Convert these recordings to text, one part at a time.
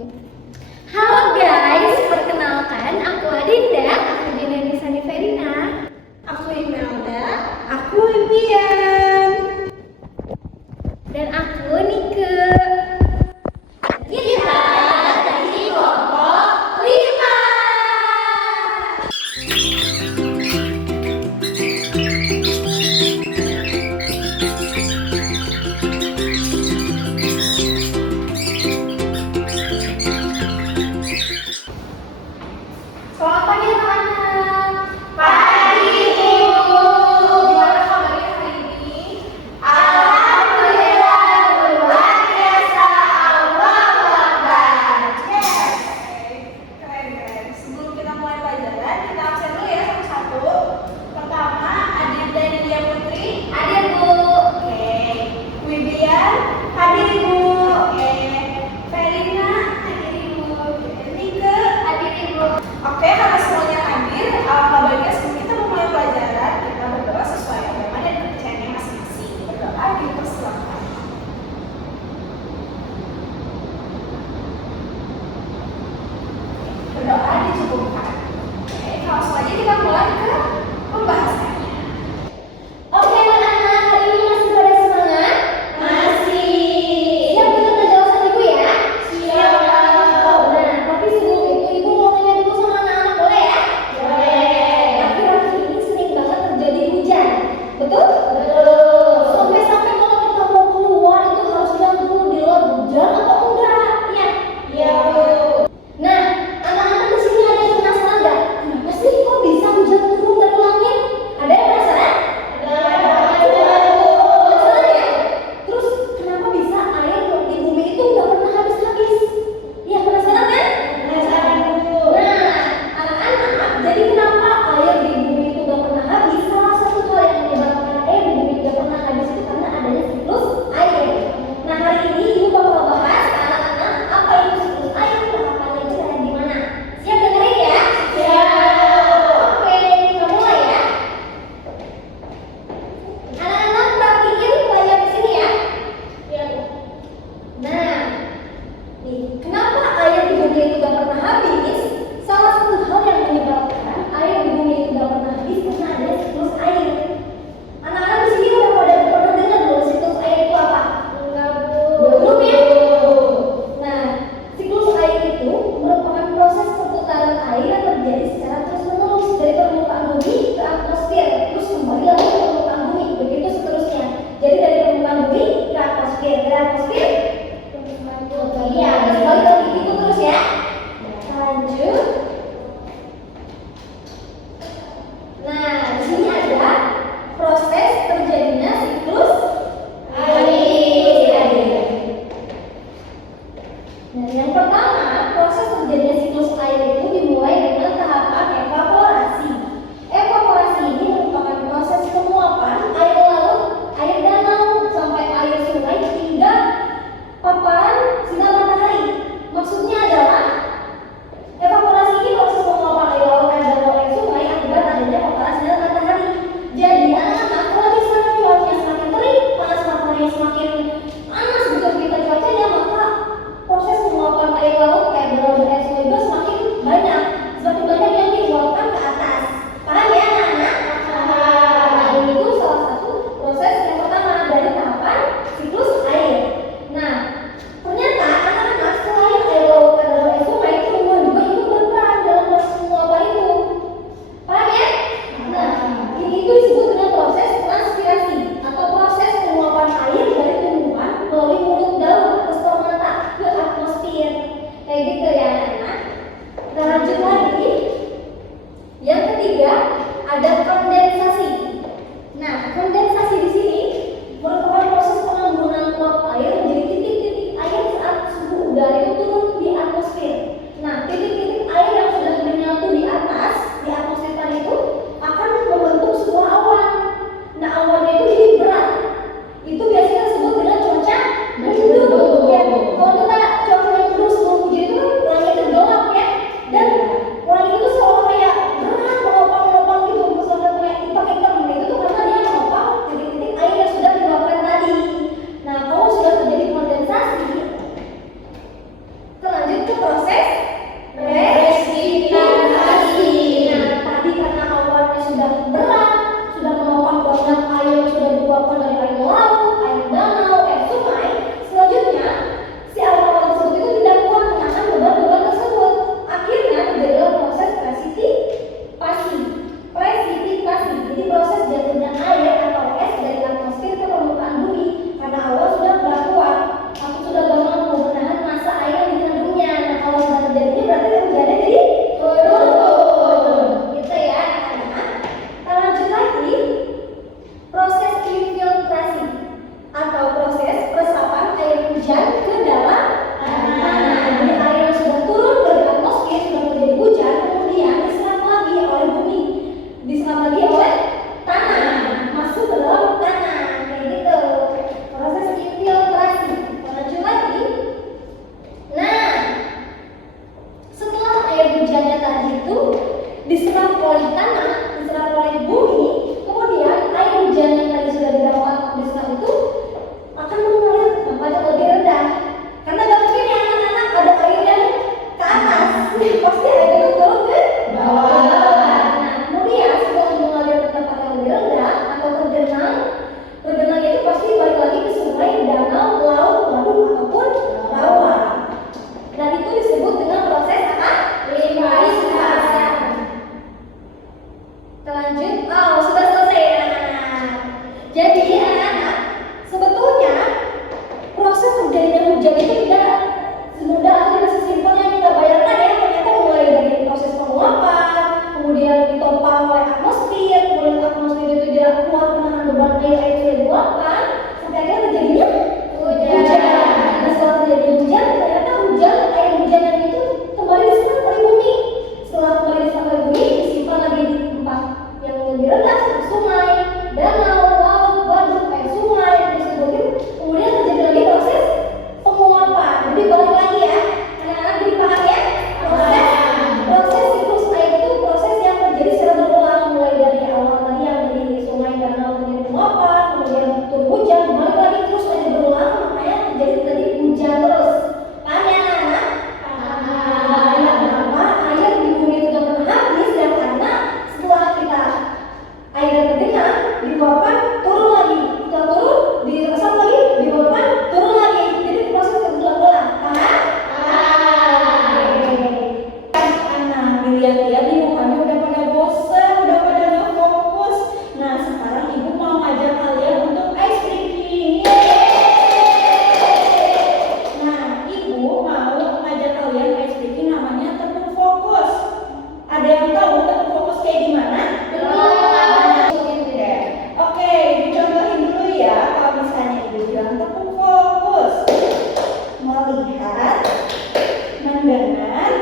Halo guys, perkenalkan aku Adinda, aku Dinda Sani Verina. Aku Imelda, aku Vivian, Dan aku Nike. Kita dari kelompok 5. Selamat pagi anak-anak. Pagi Bu. Gimana kabarnya hari ini? Alhamdulillah luar biasa. Allahu Akbar. Yes. Keren. Sebelum kita mulai pelajaran, kita absen dulu ya satu-satu. Pertama, Adinda dan Dia Putri. Hadir Bu. Oke. Wibian, hadir Ibu. Oke. Verina, hadir Ibu. Nike, Hadir Ibu. Oke, karena semuanya hadir, alangkah baiknya sebelum kita memulai pelajaran, kita berdoa sesuai agama dan kepercayaannya masing-masing. Berdoa dipersilakan. Berdoa dicukupkan. Oke, kalau selanjutnya kita mulai ke pembahasannya. Oke anak-anak, hari ini masih pada semangat? Masih. Siap untuk penjelasan Ibu ya? Siap. Nah, tapi sebelum itu Ibu mau nanya dulu sama anak-anak, boleh ya? Boleh. Akhir-akhir ini sering banget terjadi hujan, betul? Betul. Sampai-sampai kalau kita mau keluar itu harus lihat dulu di luar hujan atau enggak, ya? Iya, Bu. Nah, anak-anak di sini ada yang penasaran nggak? Kenapa sih kok bisa hujan turun dari langit? Ada yang penasaran? Penasaran ya? Terus kenapa bisa air di bumi itu nggak pernah habis-habis? Ya penasaran kan? Penasaran, Bu. Nah, anak-anak, jadi kenapa air di bumi itu nggak pernah habis? Salah satu hal yang menyebabkan air di bumi nggak pernah habis itu karena adanya siklus air. Nah, hari ini Ibu bakal bahas ke anak-anak apa itu siklus air, tahapannya itu kayak gimana. Siap dengerin ya? Siap. Oke, kita mulai ya. Anak-anak perhatiin layar di sini ya. Iya, Bu. Nah, nih, kenapa air di bumi itu gak pernah habis? Salah satu hal yang menyebabkan air di bumi itu gak pernah habis karena ada siklus air. Anak-anak di sini udah pernah dengar belum siklus air itu apa? Enggak, Bu. Belum ya? Nah, siklus air itu merupakan proses perputaran air yang terjadi secara terus-menerus dari permukaan bumi ke atmosfer, terus kembali lagi ke permukaan bumi, begitu seterusnya. Jadi dari permukaan bumi ke atmosfer, iya, terus balik lagi gitu terus ya. Lanjut. Nah, di sini ada proses terjadinya siklus air. Nah, yang pertama, proses terjadinya siklus air itu dimulai dengan tahapan evaporasi. Evaporasi ini merupakan proses penguapan air laut, air danau, sampai air sungai hingga paparan sinar matahari. Maksudnya adalah evaporasi ini proses penguapan air laut, air danau, air sungai akibat adanya paparan sinar matahari. Jadi anak-anak, kalau misalnya cuacanya semakin terik, panas matahari semakin panas gitu kita cuacanya, maka proses penguapan air laut, air danau, dan air sungai juga semakin banyak yang dikeluarkan ke diserap oleh tanah, diserap oleh bumi, kemudian air hujan yang tadi sudah didapat diserap itu akan mengalir ke tempat yang lebih rendah. Karena gak mungkin ya anak-anak ada air yang ke atas, pasti air itu turun ke bawah. Nah, kemudian setelah mengalir ke tempat yang lebih rendah atau tergenang itu pasti balik lagi ke sungai, danau, laut, waduk ataupun rawa. Dan itu disebut dengan proses apa? Limpasan. Kita lanjut. Oh, sudah selesai ya anak-anak. Jadi anak-anak, sebetulnya proses terjadinya hujan itu tidak semudah atau tidak sesimpel yang kita bayangkan ya. Ternyata mulai dari proses penguapan, kemudian ditopang oleh atmosfer, kemudian atmosfer itu tidak kuat menahan beban air sudah diluapkan, sampai akhirnya terjadinya hujan. Nah, setelah terjadi hujan, ternyata air hujan itu kembali diserap oleh bumi. Setelah kembali diserap oleh bumi, disimpan lagi di tempat yang lebih rendah, sungai, danau, laut, waduk, sungai, terus kemudian terjadi lagi proses penguapan. Jadi balik lagi ya, anak-anak jadi paham ya, proses siklus air itu proses yang terjadi secara berulang, mulai dari awal tadi yang dari sungai, danau, kemudian penguapan, kemudian turun hujan, balik lagi terus aja berulang, makanya terjadi tadi hujan terus. Paham ya anak-anak? Nah, kenapa air di bumi itu tidak pernah habis? Ya karena setelah kita air tergenang, diluapkan, turun lagi, setelah turun, diresap lagi, diluapkan, turun lagi. Jadi proses berulang-ulang. Paham? Anak, dilihat-lihat nih mukanya udah pada bosan, udah pada nggak fokus. Nah, sekarang ibu mau ngajak kalian untuk ice breaking. Nah, ibu mau ngajak kalian ice breaking namanya tepung fokus. Ada yang tahu tepung fokus kayak gimana? Oke, dicontohin dulu ya. Kalau misalnya ibu bilang tepung fokus, melihat, mendengar,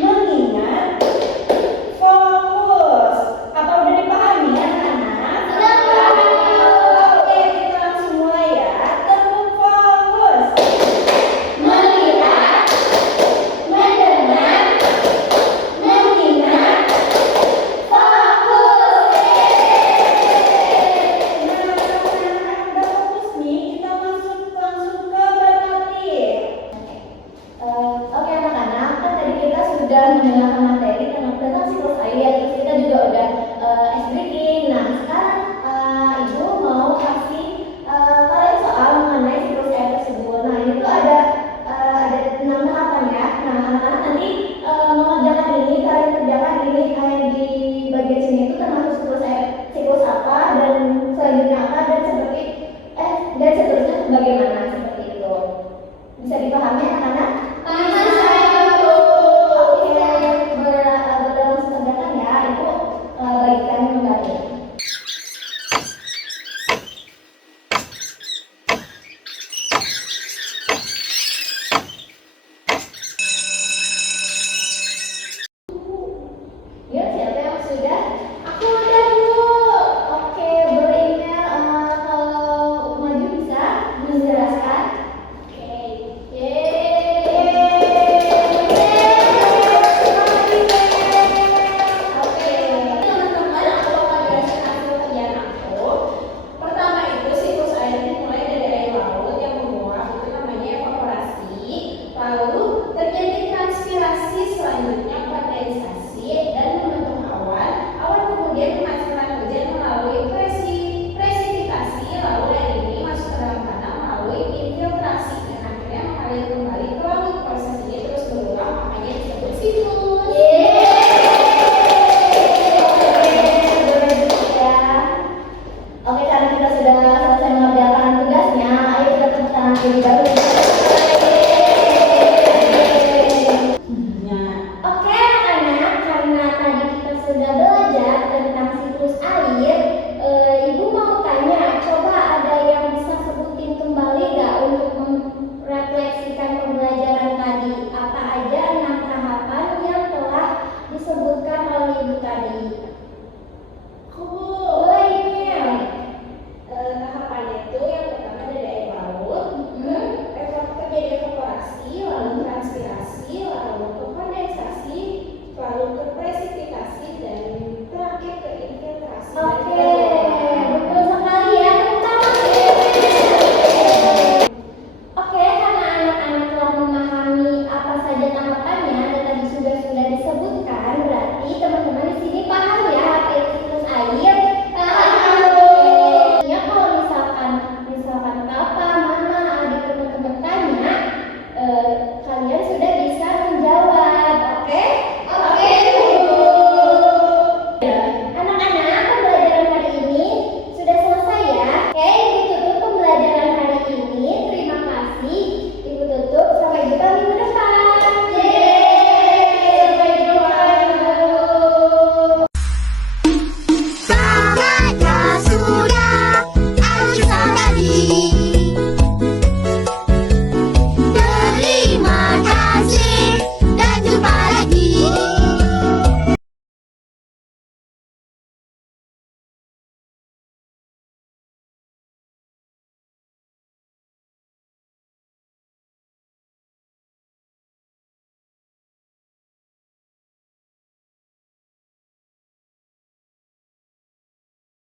mengingat, fokus. Apa udah dipahami ya anak-anak? Oke, kita langsung mulai ya. Tepung fokus. Melihat, mendengar, mengingat, fokus. Nah, karena anak-anak udah fokus nih, kita langsung ke berlatih. Oke anak-anak, kan tadi kita sudah mendengarkan materi tentang siklus air, terus kita juga udah ice breaking. Nah, sekarang ibu mau kasih kalian soal mengenai siklus air tersebut. Nah, ini tuh ada 6 tahapan ya. Nah, anak-anak nanti mengerjakan ini, kalian kerjakan ini di bagian sini itu termasuk siklus apa dan selanjutnya apa dan seterusnya bagaimana seperti itu. Bisa dipahami anak-anak? Oke, berlangsung kerjakan ya. Itu bagikan kembali. Ya, siapa yang sudah? Aku udah dulu. Oke, boleh email kalau maju bisa menjelaskan. Oke. Oke, teman-teman, aku akan jelasin hasil kerjaan aku. Pertama itu siklus air dimulai dari air laut yang menguap, itu namanya evaporasi. Lalu terjadi transpirasi, selanjutnya kondensasi dan membentuk awan. Awan kemudian menghasilkan hujan melalui presipitasi, lalu air ini masuk ke dalam tanah melalui infiltrasi dan akhirnya mengalir kembali ke laut. Proses ini terus berulang, makanya disebut siklus.